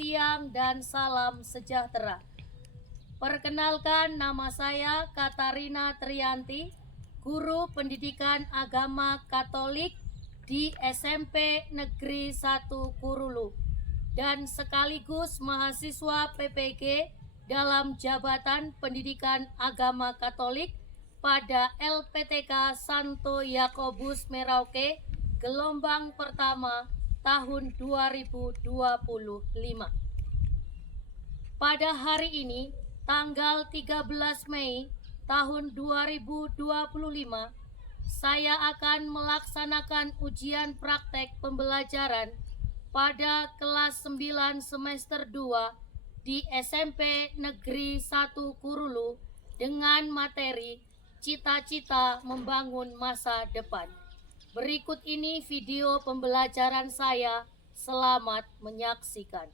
siang dan salam sejahtera. Perkenalkan, nama saya Katarina Trianti, guru pendidikan agama Katolik di SMP Negeri 1 Kurulu dan sekaligus mahasiswa PPG dalam Jabatan Pendidikan Agama Katolik pada LPTK Santo Yakobus Merauke gelombang pertama tahun 2025. Pada hari ini, tanggal 13 Mei tahun 2025, saya akan melaksanakan ujian praktek pembelajaran pada kelas 9 semester 2 di SMP Negeri 1 Kurulu dengan materi Cita-cita Membangun Masa Depan. Berikut ini video pembelajaran saya. Selamat menyaksikan.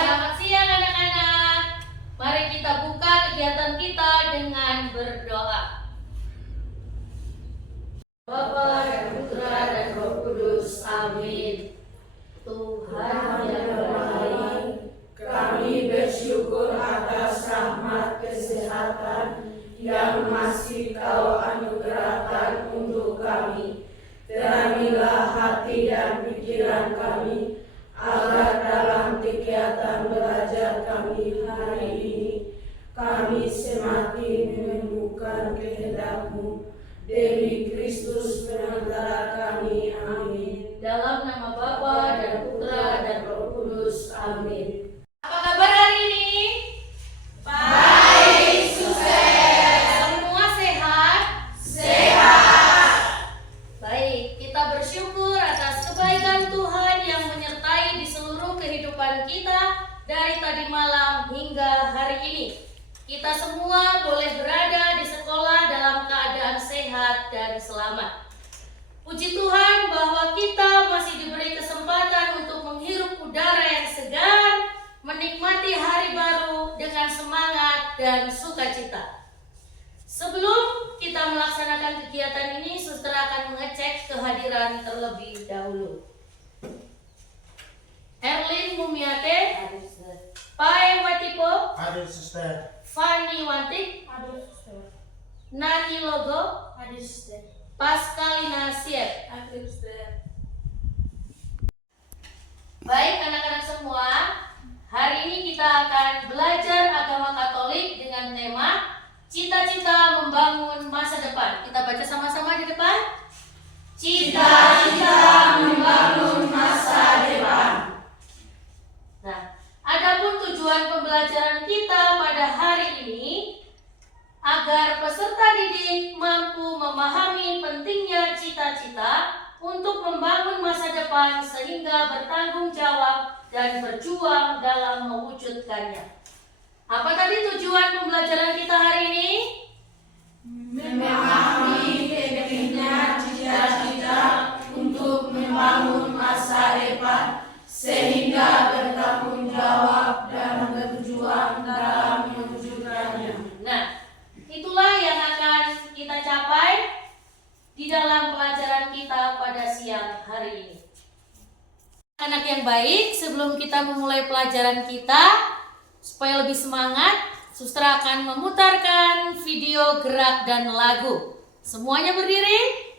Selamat siang anak-anak. Mari kita buka kegiatan kita dengan berdoa. Bapa dan Putra dan Roh Kudus. Amin. Tuhan yang baik, kami bersyukur atas rahmat kesehatan yang masih Kau anugerahkan untuk kami. Teramilah hati dan pikiran kami, agar dalam kegiatan belajar kami hari ini, kami semakin menemukan kehendak-Mu. Demi Kristus penantara kami. Amin. dalam nama Bapa dan Putra dan Roh Kudus. Amin. Apa kabar hari ini? Baik, sukses. Semua sehat? Sehat. Baik, kita bersyukur atas kebaikan Tuhan yang menyertai di seluruh kehidupan kita dari tadi malam hingga hari ini. Kita semua boleh berada di sekolah dalam keadaan sehat dan selamat. Puji Tuhan bahwa kita masih diberi kesempatan untuk menghirup udara yang segar, menikmati hari baru dengan semangat dan sukacita. Sebelum kita melaksanakan kegiatan ini, saudara akan mengecek kehadiran terlebih dahulu. Erlin Mumiate, Pai Watipo, Hadir suster. Fani Wantik, Nani Logo, Pascalina Siep. Baik anak-anak semua, hari ini kita akan belajar agama Katolik dengan tema Cita-cita Membangun Masa Depan. Kita baca sama-sama di depan. Cita-cita membangun masa depan. Nah, adapun tujuan pembelajaran kita pada hari ini agar peserta didik mampu memahami pentingnya cita-cita untuk membangun masa depan sehingga bertanggung jawab dan berjuang dalam mewujudkannya. Apa tadi tujuan pembelajaran kita hari ini? Memahami pentingnya cita-cita untuk membangun masa depan sehingga bertanggung jawab dan berjuang dalam mewujudkannya. Nah, itulah yang akan kita capai di dalam pelajaran kita pada siang hari ini. Anak yang baik, sebelum kita memulai pelajaran kita, supaya lebih semangat, suster akan memutarkan video gerak dan lagu. Semuanya berdiri.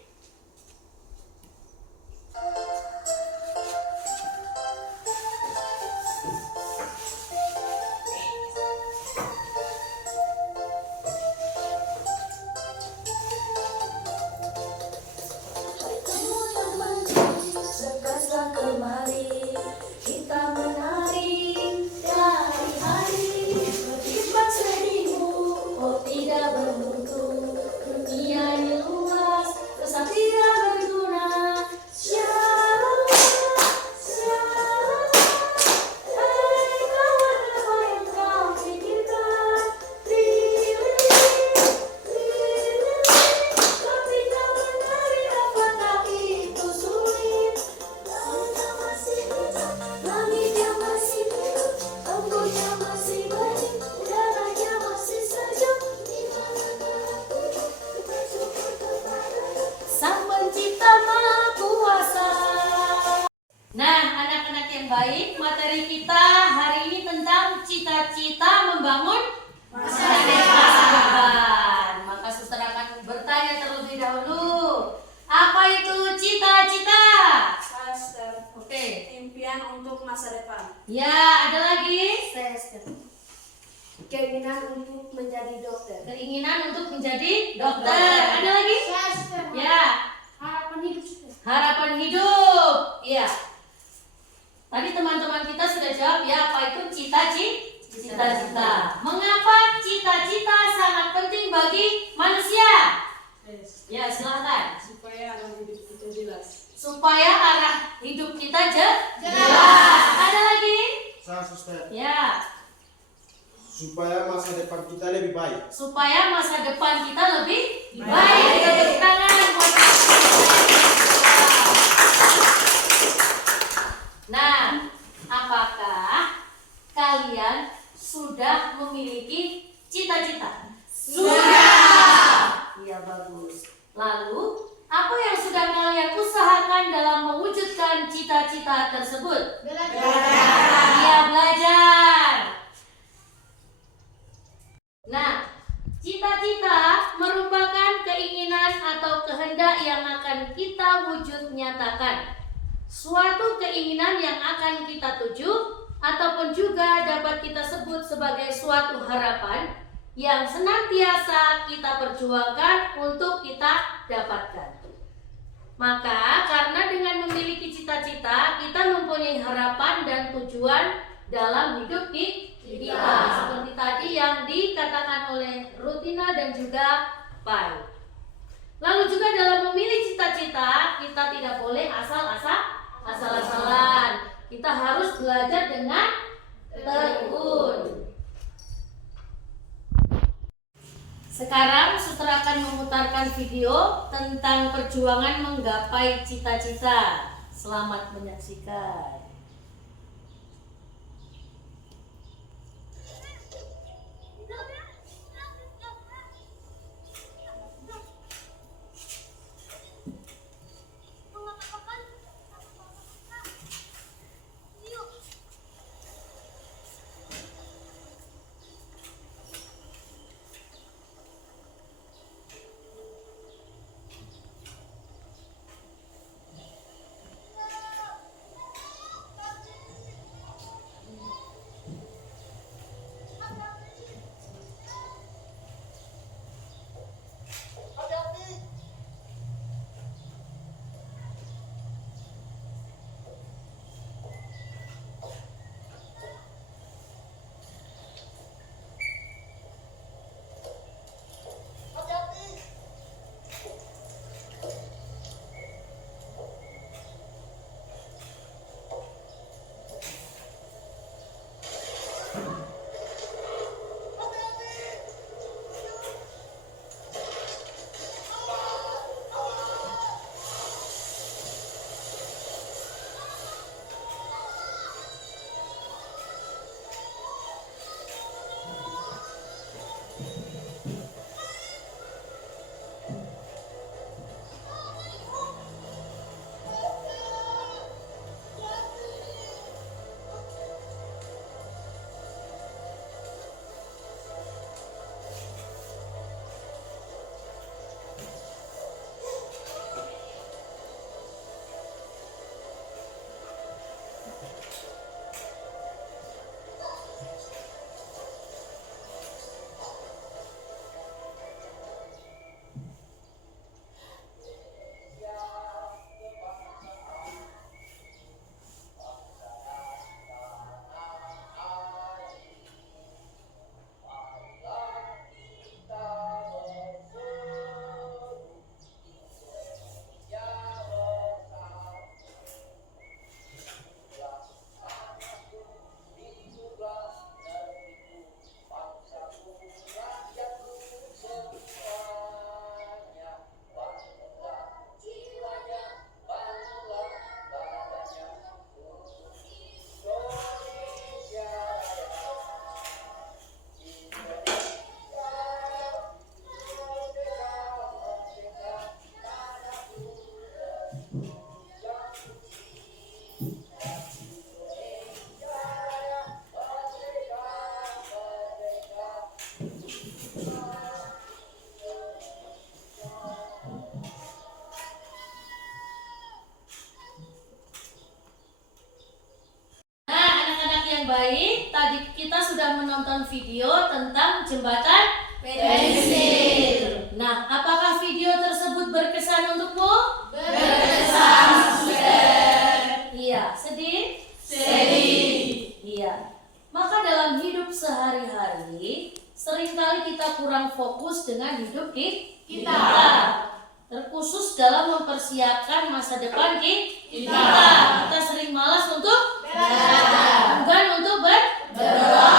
Sekaslah kemari, kita menari dari hari. Berkibar senimu, oh tidak bermutu. Dunia ini luas, Keinginan untuk menjadi dokter. Keinginan untuk menjadi dokter. Ada lagi? Ya. Harapan hidup. Harapan hidup. Iya. Tadi teman-teman kita sudah jawab ya, apa itu cita-cita. Mengapa cita-cita sangat penting bagi manusia? Ya, silakan. Supaya arah hidup kita jelas. Supaya arah hidup kita jelas. Ada lagi? Saya suster. Ya. Supaya masa depan kita lebih baik. Supaya masa depan kita lebih baik. Kita beri tangan buat Nah, apakah kalian sudah memiliki cita-cita? Sudah. Iya, bagus. Lalu, apa yang sudah kalian usahakan dalam mewujudkan cita-cita tersebut? Iya, belajar. Nah, cita-cita merupakan keinginan atau kehendak yang akan kita wujud nyatakan. Suatu keinginan yang akan kita tuju ataupun juga dapat kita sebut sebagai suatu harapan yang senantiasa kita perjuangkan untuk kita dapatkan. Maka karena dengan memiliki cita-cita, kita mempunyai harapan dan tujuan dalam hidup kita. Seperti tadi yang dikatakan oleh Rutina dan juga Pai. Lalu juga dalam memilih cita-cita, kita tidak boleh asal-asalan. Kita harus belajar dengan tekun. Sekarang Suster akan memutarkan video tentang perjuangan menggapai cita-cita. Selamat menyaksikan. sudah menonton video tentang jembatan Pensil. Nah, apakah video tersebut berkesan untukmu? Berkesan, Suster. Iya, sedih? Sedih. Iya. Maka dalam hidup sehari-hari, seringkali kita kurang fokus dengan hidup kita. Terkhusus dalam mempersiapkan masa depan kita. Kita sering malas untuk enggan untuk berdoa.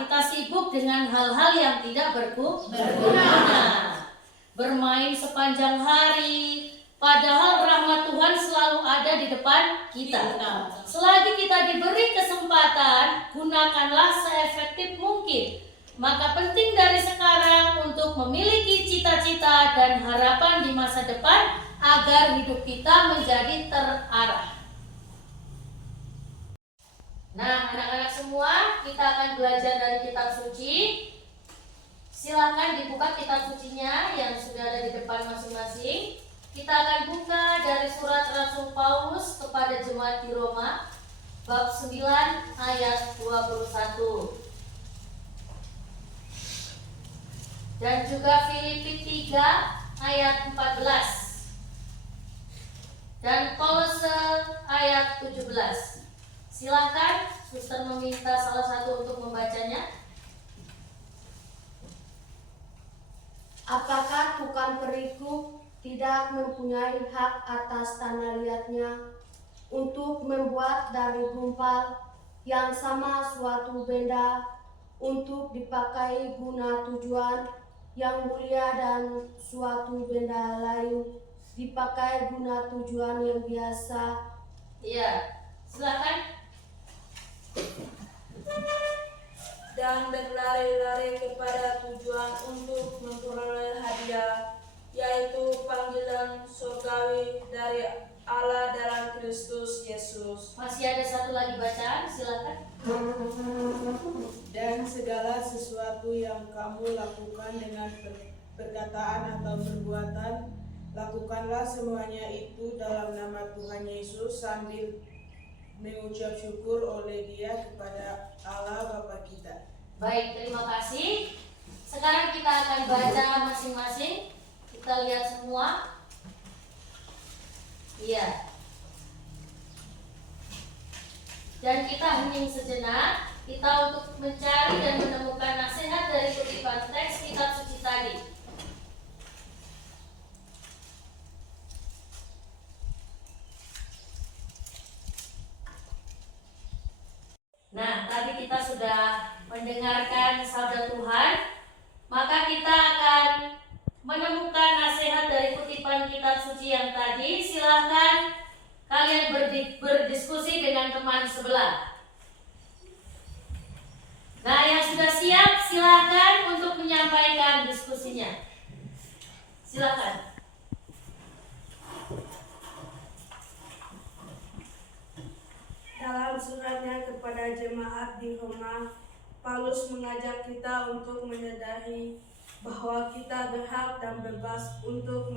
Kita sibuk dengan hal-hal yang tidak berguna. Bermain sepanjang hari. Padahal rahmat Tuhan selalu ada di depan kita. Selagi kita diberi kesempatan, gunakanlah seefektif mungkin. Maka penting dari sekarang untuk memiliki cita-cita dan harapan di masa depan agar hidup kita menjadi terarah. Nah, anak-anak semua, kita akan belajar dari kitab suci. Silakan dibuka kitab sucinya yang sudah ada di depan masing-masing. Kita akan buka dari surat Rasul Paulus kepada jemaat di Roma, bab 9 ayat 21. Dan juga Filipi 3 ayat 14. Dan Kolose ayat 17. Silakan suster meminta salah satu untuk membacanya. Apakah tukang perikop tidak mempunyai hak atas tanah liatnya untuk membuat dari gumpal yang sama suatu benda untuk dipakai guna tujuan yang mulia dan suatu benda lain dipakai guna tujuan yang biasa? Iya, silakan. Dan berlari-lari kepada tujuan untuk memperoleh hadiah, yaitu panggilan surgawi dari Allah dalam Kristus Yesus. Masih ada satu lagi bacaan, silakan. Dan segala sesuatu yang kamu lakukan dengan perkataan atau perbuatan, lakukanlah semuanya itu dalam nama Tuhan Yesus sambil mengucap syukur oleh Dia kepada Allah Bapa kita. Baik, terima kasih. Sekarang kita akan baca masing-masing. Kita lihat semua. Iya. Dan kita hening sejenak, kita untuk mencari dan menemukan nasihat dari kutipan teks kitab suci tadi. Nah, tadi kita sudah mendengarkan sabda Tuhan, maka kita akan menemukan nasihat dari kutipan kitab suci yang tadi. Silahkan kalian berdiskusi dengan teman sebelah. Nah, yang sudah siap silahkan untuk menyampaikan diskusinya. Silahkan. Dalam suratnya kepada jemaat di Roma, Paulus mengajak kita untuk menyadari bahwa kita berhak dan bebas untuk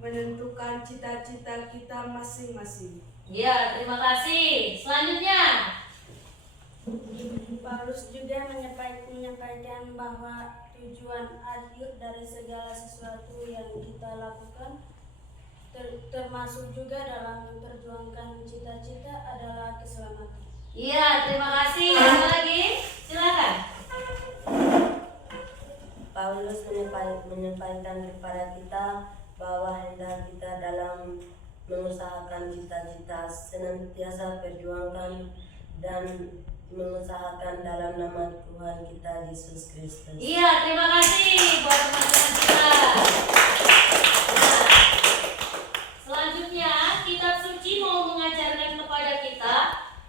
menentukan cita-cita kita masing-masing. Ya, terima kasih. Selanjutnya. Paulus juga menyampaikan bahwa tujuan akhir dari segala sesuatu yang kita lakukan termasuk juga dalam memperjuangkan cita-cita adalah keselamatan. Iya, terima kasih. Satu lagi, silakan. Paulus menyampaikan kepada kita bahwa hendak kita dalam mengusahakan cita-cita senantiasa perjuangkan dan mengusahakan dalam nama Tuhan kita Yesus Kristus. Iya, terima kasih buat teman-teman kita. Nah, selanjutnya kitab suci mau mengajarkan kepada kita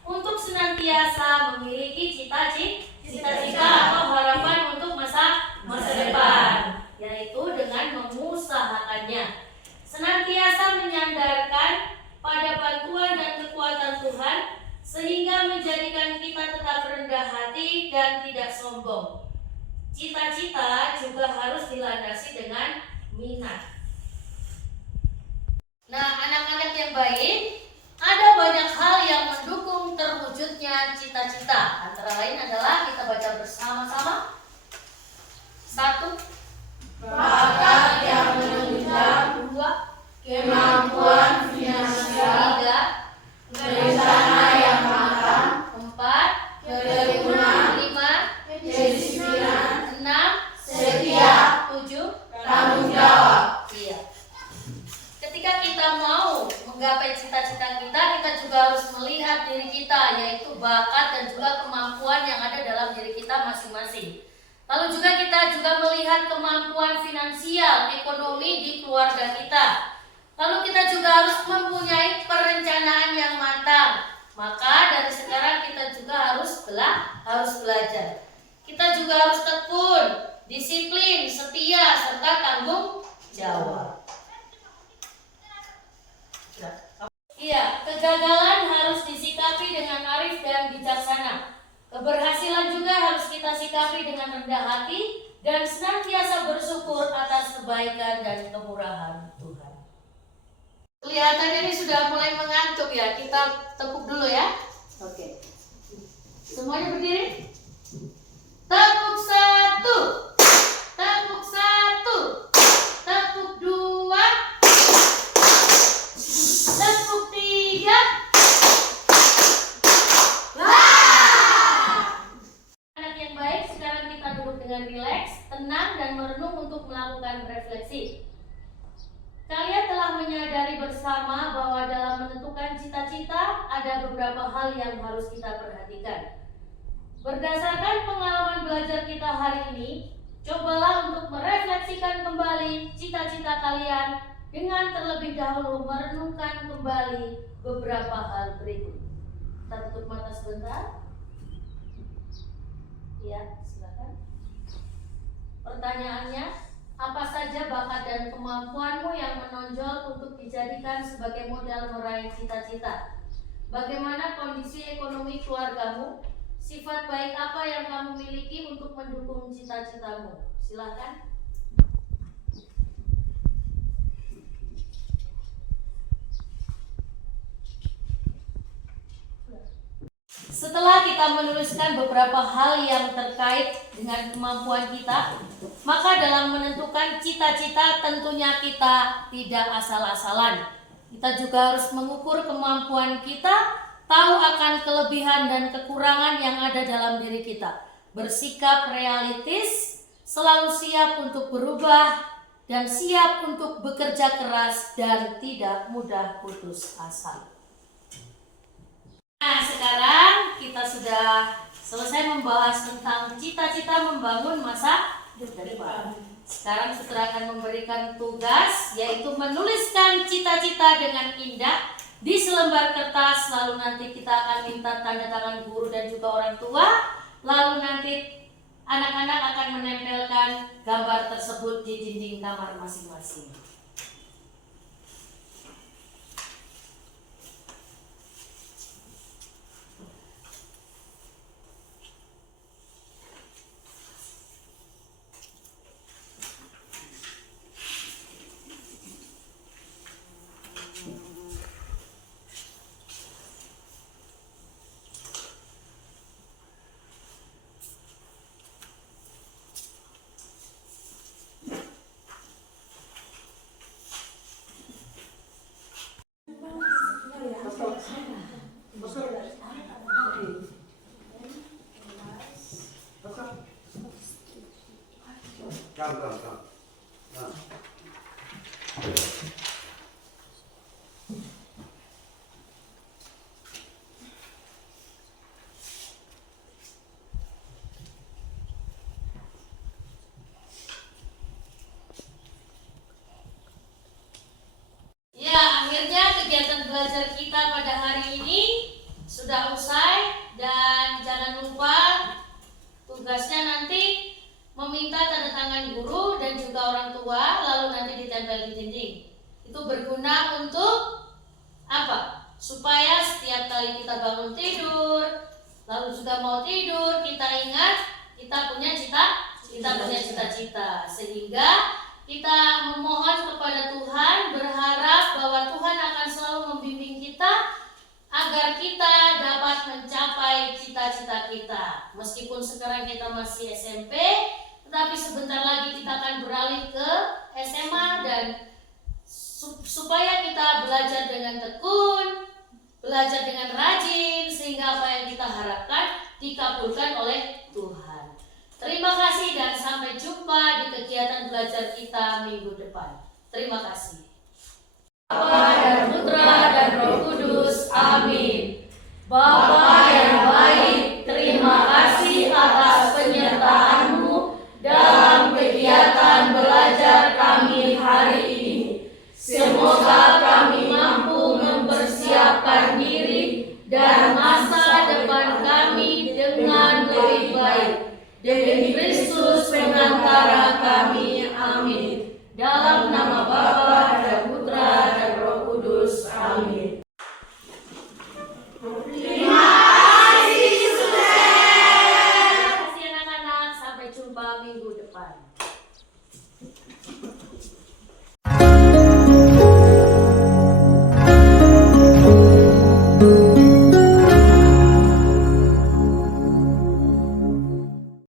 untuk senantiasa memiliki cita-cita atau harapan untuk masa depan, yaitu dengan mengusahakannya. Senantiasa menyandarkan pada bantuan dan kekuatan Tuhan sehingga menjadikan kita tetap rendah hati dan tidak sombong. Cita-cita juga harus dilandasi dengan minat. Nah, anak-anak yang baik, ada banyak hal yang mendukung terwujudnya cita-cita. Antara lain adalah kita baca bersama-sama. 1. Bakat yang menunjang, 2. kemampuan finansial, 3. rencana yang matang, 4. ketekunan, 5. kedisiplinan, 6. setia, 7. tanggung jawab. Iya. Ketika kita mau menggapai cita-cita kita, kita juga harus melihat diri kita, yaitu bakat dan juga kemampuan yang ada dalam diri kita masing-masing. Lalu juga kita juga melihat kemampuan finansial, ekonomi di keluarga kita. Lalu kita juga harus mempunyai perencanaan yang matang. Maka dari sekarang kita juga harus belajar. Kita juga harus tekun, disiplin, setia, serta tanggung jawab. Iya, kegagalan harus disikapi dengan arif dan bijaksana. Keberhasilan juga harus kita sikapi dengan rendah hati dan senantiasa bersyukur atas kebaikan dan kemurahan Tuhan. Kelihatannya ini sudah mulai mengantuk ya. Kita tepuk dulu ya. Oke. Semuanya berdiri. Tepuk 1. Tepuk 1. Tepuk 2. Tepuk 3. Anak yang baik, sekarang kita duduk dengan rileks, tenang dan merenung untuk melakukan refleksi. Kalian telah menyadari bersama bahwa dalam menentukan cita-cita ada beberapa hal yang harus kita perhatikan. Berdasarkan pengalaman belajar kita hari ini, cobalah untuk merefleksikan kembali cita-cita kalian dengan terlebih dahulu merenungkan kembali beberapa hal berikut. Kita tutup mata sebentar. Ya, silakan. Pertanyaannya, apa saja bakat dan kemampuanmu yang menonjol untuk dijadikan sebagai modal meraih cita-cita? Bagaimana kondisi ekonomi keluargamu? Sifat baik apa yang kamu miliki untuk mendukung cita-citamu? Silakan. Setelah kita menuliskan beberapa hal yang terkait dengan kemampuan kita, maka dalam menentukan cita-cita tentunya kita tidak asal-asalan. Kita juga harus mengukur kemampuan kita, tahu akan kelebihan dan kekurangan yang ada dalam diri kita, bersikap realistis, selalu siap untuk berubah, dan siap untuk bekerja keras dan tidak mudah putus asa. Nah, sekarang kita sudah selesai membahas tentang cita-cita membangun masa depan. Sekarang saudara akan memberikan tugas, yaitu menuliskan cita-cita dengan indah di selembar kertas. Lalu nanti kita akan minta tanda tangan guru dan juga orang tua. Lalu nanti anak-anak akan menempelkan gambar tersebut di dinding kamar masing-masing. Ya, akhirnya kegiatan belajar kita pada hari ini sudah usai, dan jangan lupa tugasnya nanti meminta tanda tangan guru dan juga orang tua, lalu nanti ditempel di dinding. Itu berguna untuk apa? Supaya setiap kali kita bangun tidur, lalu juga mau tidur, kita ingat kita punya cita-cita, sehingga kita memohon kepada Tuhan, berharap bahwa Tuhan akan selalu membimbing kita agar kita dapat mencapai cita-cita kita. Meskipun sekarang kita masih SMP, tetapi sebentar lagi kita akan beralih ke SMA dan supaya kita belajar dengan tekun, belajar dengan rajin, sehingga apa yang kita harapkan dikabulkan oleh Tuhan. Terima kasih dan sampai jumpa di kegiatan belajar kita minggu depan. Terima kasih. Bapa dan Putra dan Roh Kudus. Amin. Bapa yang baik, terima kasih atas penyertaan-Mu dalam kegiatan belajar kami hari ini. Semoga kami mampu mempersiapkan diri dan masa depan kami dengan lebih baik. Demi Kristus pengantara kami. Amin. Dalam nama Bapa dan Putra dan Roh Kudus. Amin. Terima kasih anak-anak. Sampai jumpa minggu depan.